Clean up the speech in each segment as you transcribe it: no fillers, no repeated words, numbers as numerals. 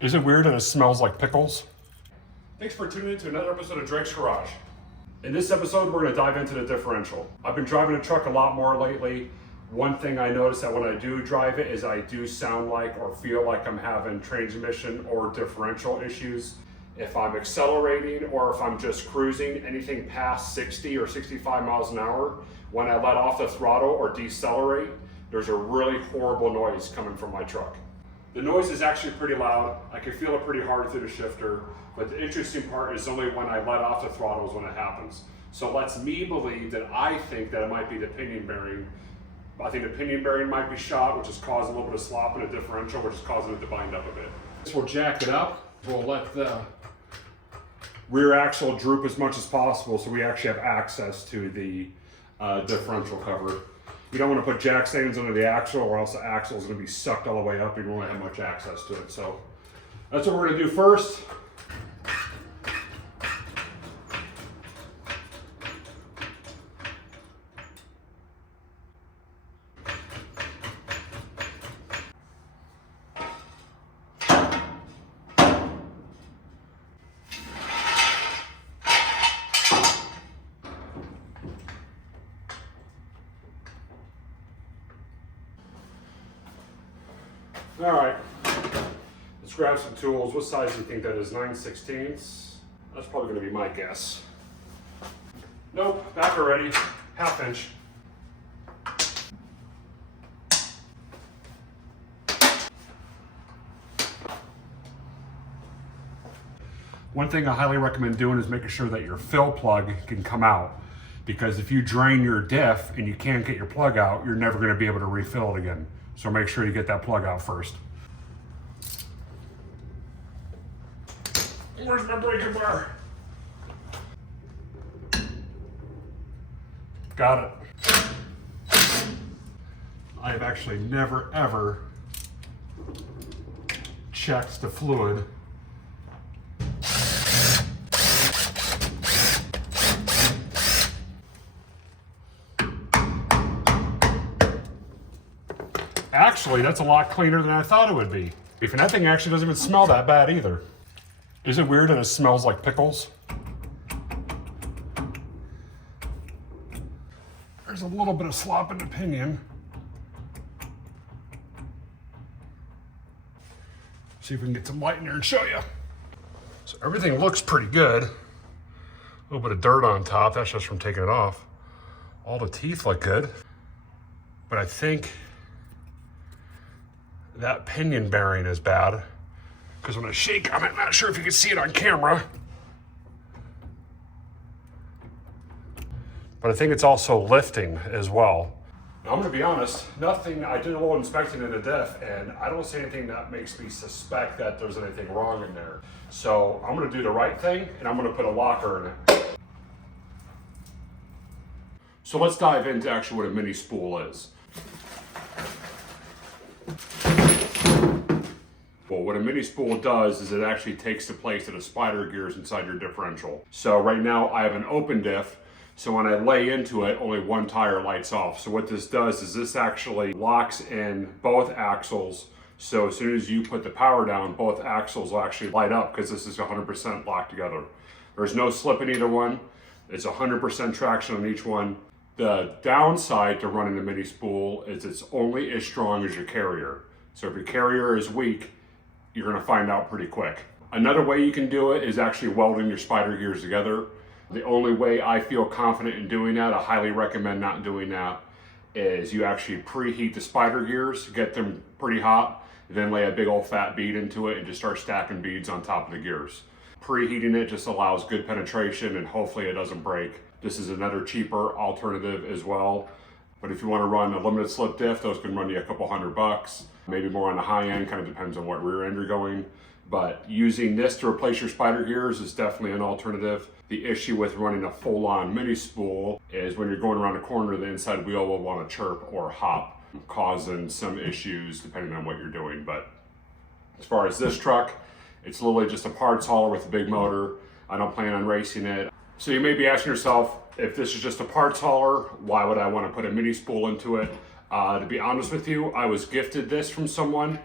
Is it weird that it smells like pickles? Thanks for tuning in to another episode of Drake's Garage. In this episode, we're going to dive into the differential. I've been driving a truck a lot more lately. One thing I notice that when I do drive it is I do sound like or feel like I'm having transmission or differential issues. If I'm accelerating or if I'm just cruising anything past 60 or 65 miles an hour, when I let off the throttle or decelerate, there's a really horrible noise coming from my truck. The noise is actually pretty loud. I can feel it pretty hard through the shifter, but the interesting part is only when I let off the throttles when it happens. So it lets me believe that I think that it might be the pinion bearing. I think the pinion bearing might be shot, which is causing a little bit of slop in the differential, which is causing it to bind up a bit. We'll jack it up. We'll let the rear axle droop as much as possible so we actually have access to the differential cover. You don't want to put jack stands under the axle or else the axle is going to be sucked all the way up and you won't have much access to it. So that's what we're going to do first. All right, let's grab some tools. What size do you think that is? 9/16? That's probably gonna be my guess. Nope, back already, ½ inch. One thing I highly recommend doing is making sure that your fill plug can come out, because if you drain your diff and you can't get your plug out, you're never gonna be able to refill it again. So make sure you get that plug out first. Where's my breaker bar? Got it. I have actually never ever checked the fluid. Actually, that's a lot cleaner than I thought it would be. And that thing actually doesn't even smell that bad either. Is it weird that it smells like pickles? There's a little bit of slop in the pinion. See if we can get some light in there and show you. So everything looks pretty good. A little bit of dirt on top, that's just from taking it off. All the teeth look good. But I think that pinion bearing is bad, because when I shake on it, I'm not sure if you can see it on camera, but I think it's also lifting as well. Now, I'm gonna be honest, I did a little inspecting in the diff and I don't see anything that makes me suspect that there's anything wrong in there. So I'm gonna do the right thing and I'm gonna put a locker in it. So let's dive into actually what a mini spool is. Well, what a mini spool does is it actually takes the place of the spider gears inside your differential. So right now I have an open diff, so when I lay into it, only one tire lights off. So what this does is this actually locks in both axles. So as soon as you put the power down, both axles will actually light up because this is 100% locked together. There's no slip in either one. It's 100% traction on each one. The downside to running the mini spool is it's only as strong as your carrier. So if your carrier is weak, you're gonna find out pretty quick. Another way you can do it is actually welding your spider gears together. The only way I feel confident in doing that, I highly recommend not doing that, is you actually preheat the spider gears, get them pretty hot, then lay a big old fat bead into it and just start stacking beads on top of the gears. Preheating it just allows good penetration and hopefully it doesn't break. This is another cheaper alternative as well. But if you want to run a limited slip diff, those can run you a couple $100, maybe more on the high end, kind of depends on what rear end you're going. But using this to replace your spider gears is definitely an alternative. The issue with running a full-on mini spool is when you're going around a corner, the inside wheel will want to chirp or hop, causing some issues depending on what you're doing. But as far as this truck, it's literally just a parts hauler with a big motor. I don't plan on racing it. So you may be asking yourself, if this is just a parts hauler, why would I want to put a mini spool into it? To be honest with you, I was gifted this from someone.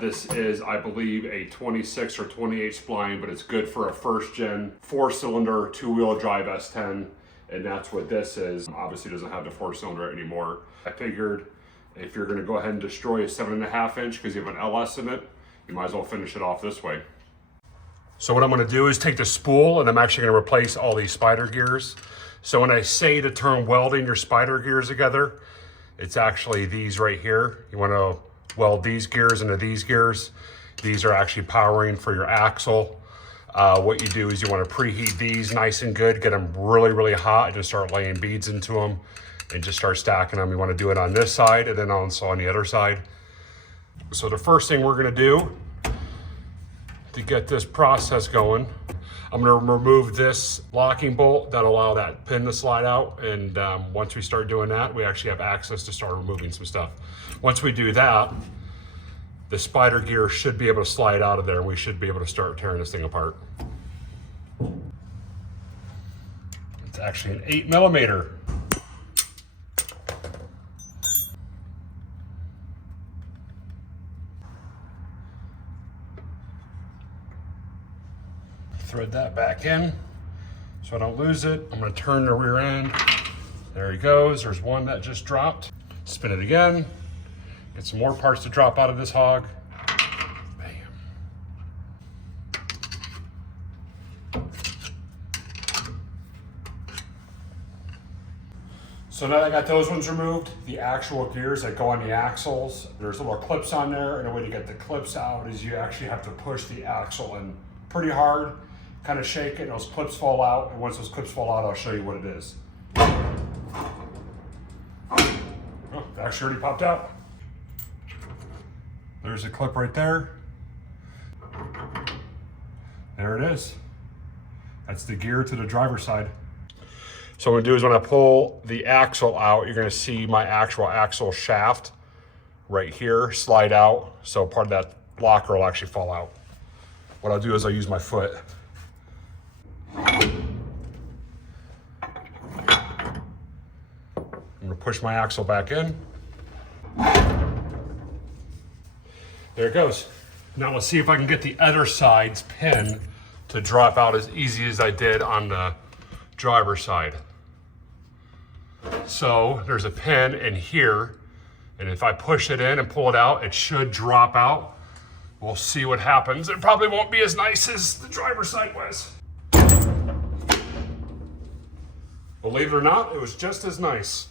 This is, I believe, a 26 or 28 spline, but it's good for a first gen 4-cylinder 2-wheel drive S10. And that's what this is. Obviously doesn't have the 4-cylinder anymore. I figured if you're gonna go ahead and destroy a 7.5 inch because you have an LS in it, you might as well finish it off this way. So what I'm gonna do is take the spool, and I'm actually gonna replace all these spider gears. So when I say the term welding your spider gears together, it's actually these right here. You wanna weld these gears into these gears. These are actually powering for your axle. What you do is you want to preheat these nice and good, get them really, really hot, and just start laying beads into them and just start stacking them. You want to do it on this side and then also on the other side. So the first thing we're going to do to get this process going, I'm going to remove this locking bolt that'll allow that pin to slide out. And once we start doing that, we actually have access to start removing some stuff. Once we do that, the spider gear should be able to slide out of there, and we should be able to start tearing this thing apart. It's actually an 8mm. Thread that back in so I don't lose it. I'm going to turn the rear end. There he goes. There's one that just dropped. Spin it again. Get some more parts to drop out of this hog. Bam. So now that I got those ones removed, the actual gears that go on the axles, there's little clips on there, and the way to get the clips out is you actually have to push the axle in pretty hard, kind of shake it, and those clips fall out, and once those clips fall out, I'll show you what it is. Oh, it actually already popped out. There's a clip right there. There it is. That's the gear to the driver's side. So what I'm gonna do is when I pull the axle out, you're gonna see my actual axle shaft right here slide out. So part of that locker will actually fall out. What I'll do is I'll use my foot. I'm gonna push my axle back in. There it goes. Now let's see if I can get the other side's pin to drop out as easy as I did on the driver's side. So there's a pin in here, and if I push it in and pull it out, it should drop out. We'll see what happens. It probably won't be as nice as the driver's side was. Believe it or not, it was just as nice.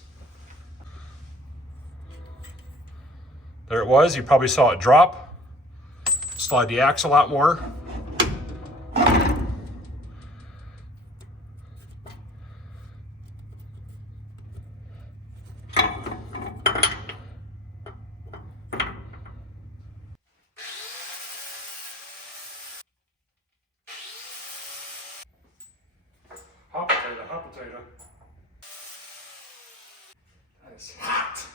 There it was. You probably saw it drop. Slide the axle out more. Hot potato, hot potato. That is hot.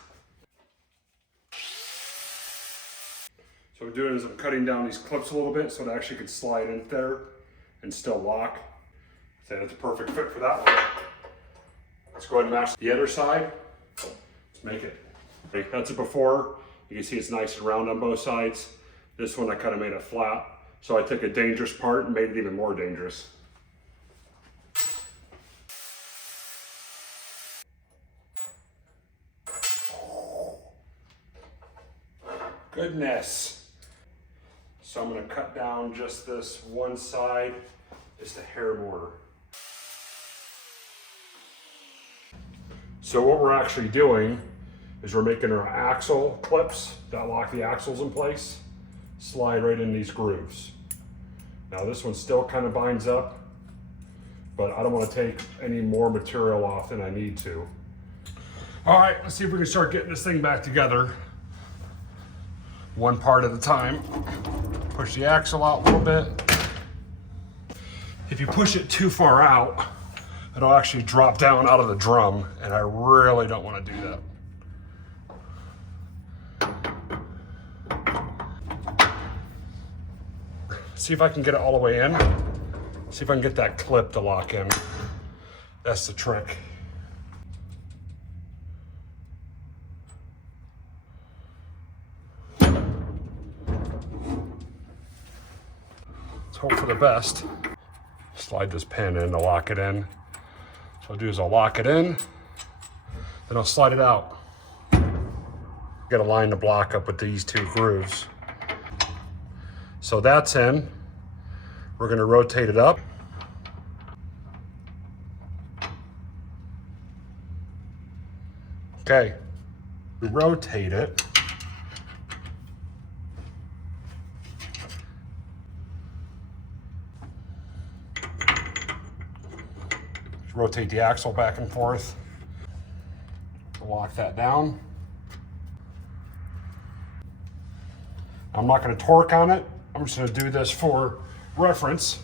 So what I'm doing is I'm cutting down these clips a little bit so it actually can slide in there and still lock. So that's a perfect fit for that one. Let's go ahead and match the other side. Let's make it. Okay, that's it before. You can see it's nice and round on both sides. This one I kind of made it flat. So I took a dangerous part and made it even more dangerous. Goodness. So I'm going to cut down just this one side, just a hair more. So what we're actually doing is we're making our axle clips that lock the axles in place, slide right in these grooves. Now this one still kind of binds up, but I don't want to take any more material off than I need to. All right, let's see if we can start getting this thing back together. One part at a time. Push the axle out a little bit. If you push it too far out, it'll actually drop down out of the drum, and I really don't want to do that. See if I can get it all the way in. See if I can get that clip to lock in. That's the trick. hope for the best. Slide this pin in to lock it in. So I'll do is I'll lock it in, then I'll slide it out. Got to line the block up with these two grooves. So that's in. We're going to rotate it up. Okay, we rotate it. Rotate the axle back and forth. Lock that down. I'm not going to torque on it. I'm just going to do this for reference.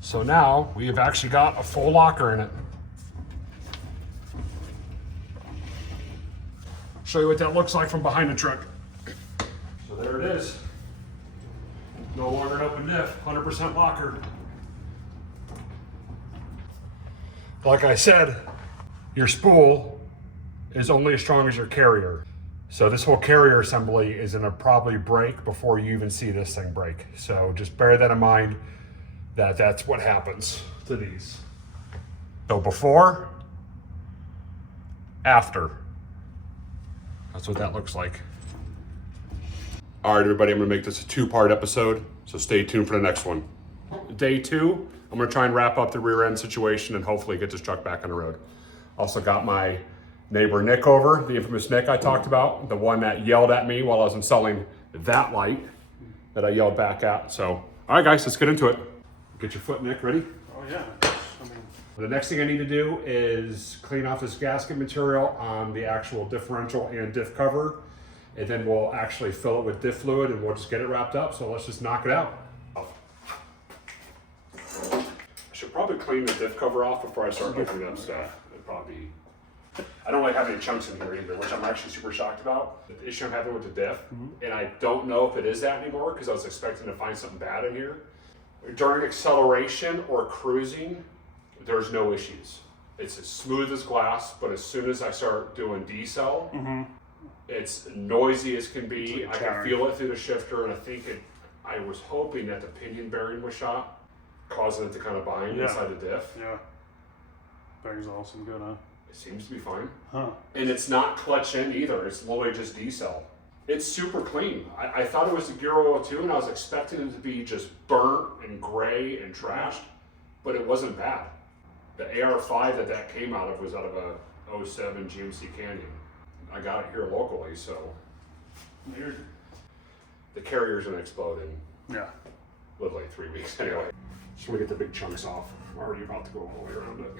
So now we have actually got a full locker in it. Show you what that looks like from behind the truck. So there it is. No longer an open diff, 100% locker. Like I said, your spool is only as strong as your carrier. So this whole carrier assembly is gonna probably break before you even see this thing break. So just bear that in mind, that that's what happens to these. So before, after. That's what that looks like. All right, everybody, I'm gonna make this a two-part episode, so stay tuned for the next one. Day 2, I'm gonna try and wrap up the rear end situation and hopefully get this truck back on the road. Also got my neighbor Nick over, the infamous Nick I talked about, the one that yelled at me while I was installing that light that I yelled back at. So, all right guys, let's get into it. Get your foot, Nick, ready? Oh yeah. The next thing I need to do is clean off this gasket material on the actual differential and diff cover, and then we'll actually fill it with diff fluid and we'll just get it wrapped up. So let's just knock it out. I should probably clean the diff cover off before I start opening up stuff. It'd probably be... I don't really have any chunks in here either, which I'm actually super shocked about. The issue I'm having with the diff, and I don't know if it is that anymore because I was expecting to find something bad in here. During acceleration or cruising, there's no issues. It's as smooth as glass, but as soon as I start doing decel, it's noisy as can be. I can feel it through the shifter, and I was hoping that the pinion bearing was shot, causing it to kind of bind inside the diff. Yeah. Bearing's awesome, good, huh? It seems to be fine. Huh. And it's not clutch in either. It's literally just decel. It's super clean. I thought it was the gear oil too, and I was expecting it to be just burnt and gray and trashed, but it wasn't bad. The AR5 that came out of was out of a 07 GMC Canyon. I got it here locally, so the carrier's gonna explode in literally 3 weeks anyway. Just want to get the big chunks off. I'm already about to go all the way around it.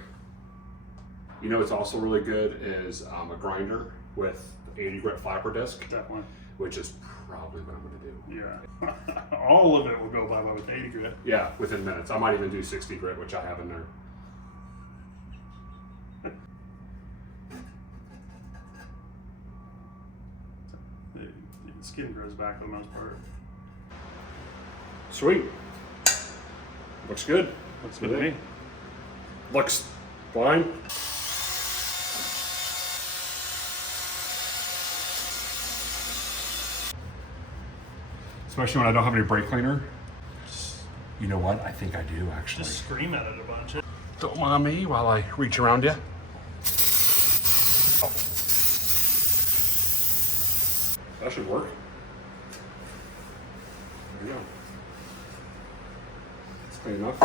You know what's also really good is a grinder with 80 grit flapper disc. Definitely. Which is probably what I'm gonna do. Yeah. All of it will go by with 80 grit. Yeah, within minutes. I might even do 60 grit, which I have in there. The skin grows back for the most part. Sweet. Looks good. Looks good to me. Looks fine. Especially when I don't have any brake cleaner. You know what? I think I do actually. Just scream at it a bunch. Don't mind me while I reach around you. Oh. That should work. There you go. It's clean enough.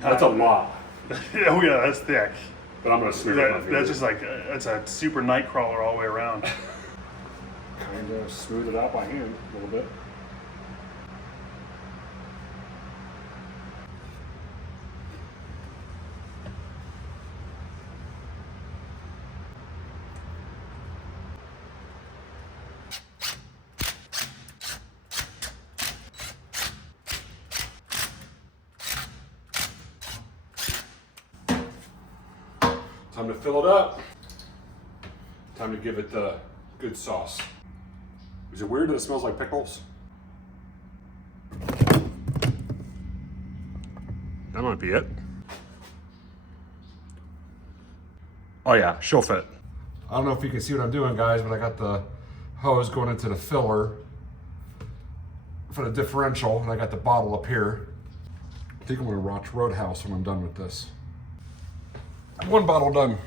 That's a lot. Oh yeah, that's thick. But I'm gonna smooth it. That's just like, that's a super night crawler all the way around. Kind of smooth it out by hand a little bit. Time to fill it up. Time to give it the good sauce. Is it weird that it smells like pickles? That might be it. Oh yeah, she'll fit. I don't know if you can see what I'm doing, guys, but I got the hose going into the filler for the differential, and I got the bottle up here. I think I'm gonna watch Roadhouse when I'm done with this. One bottle done.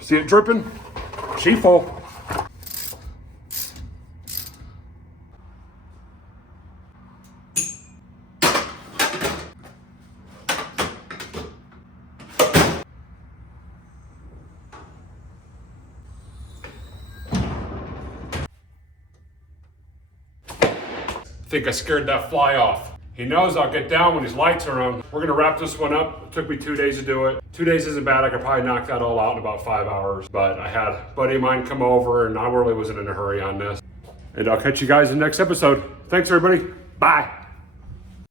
See it dripping? She full. I think I scared that fly off. He knows I'll get down when his lights are on. We're gonna wrap this one up. It took me 2 days to do it. 2 days isn't bad. I could probably knock that all out in about 5 hours. But I had a buddy of mine come over and I really wasn't in a hurry on this. And I'll catch you guys in the next episode. Thanks everybody. Bye.